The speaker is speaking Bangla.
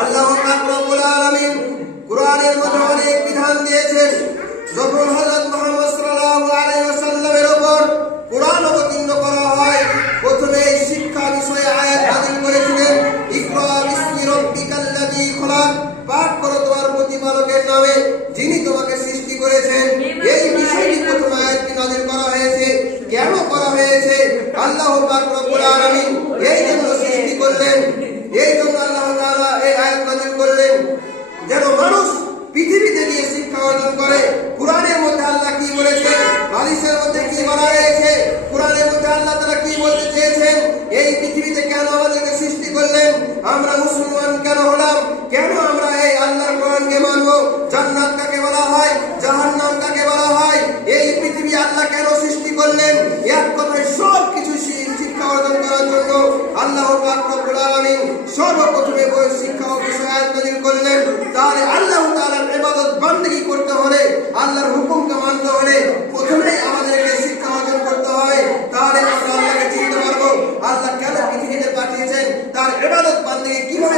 আল্লাহ রব্বুল আলামিন কোরআনের মধ্যে অনেক বিধান দিয়েছেন। যখন হযরত মুহাম্মদ সাল্লাল্লাহু আলাইহি ওয়াসাল্লামের উপর কোরআন অবতীর্ণ করা হয়, প্রথমে শিক্ষা বিষয়ে আয়াত নাযিল করেছিলেন, ইকরা বিসমি রাব্বিকাল্লাযী খলাক। পাঠ করো তোমার প্রতিপালকের নামে, যিনি তোমাকে সৃষ্টি করেছেন। এই বিষয়টি প্রথম আয়াতটি নাযিল করা হয়েছে। কেন করা হয়েছে? আল্লাহ পাক রব্বুল আলামিন এই জন্য আল্লাহ তাআলা কি বলতে চেয়েছেন? এই পৃথিবীতে কেন আমাদেরকে সৃষ্টি করলেন? আমরা মুসলমান কেন হলাম? কেন আমরা এই আল্লাহর কোরআনকে মানব? জান্নাত কাকে বলা হয়? জাহান্নাম কাকে বলা হয়? এই পৃথিবী আল্লাহ কেন সৃষ্টি করলেন? এক কথায় সব কিছু শিক্ষা অর্জন করার জন্য আল্লাহ রব্বুল আলামিন সর্বপ্রথমে শিক্ষা ও বিষয় আয়াত নাযিল করলেন। তাহলে আল্লাহ থেকে কিভাবে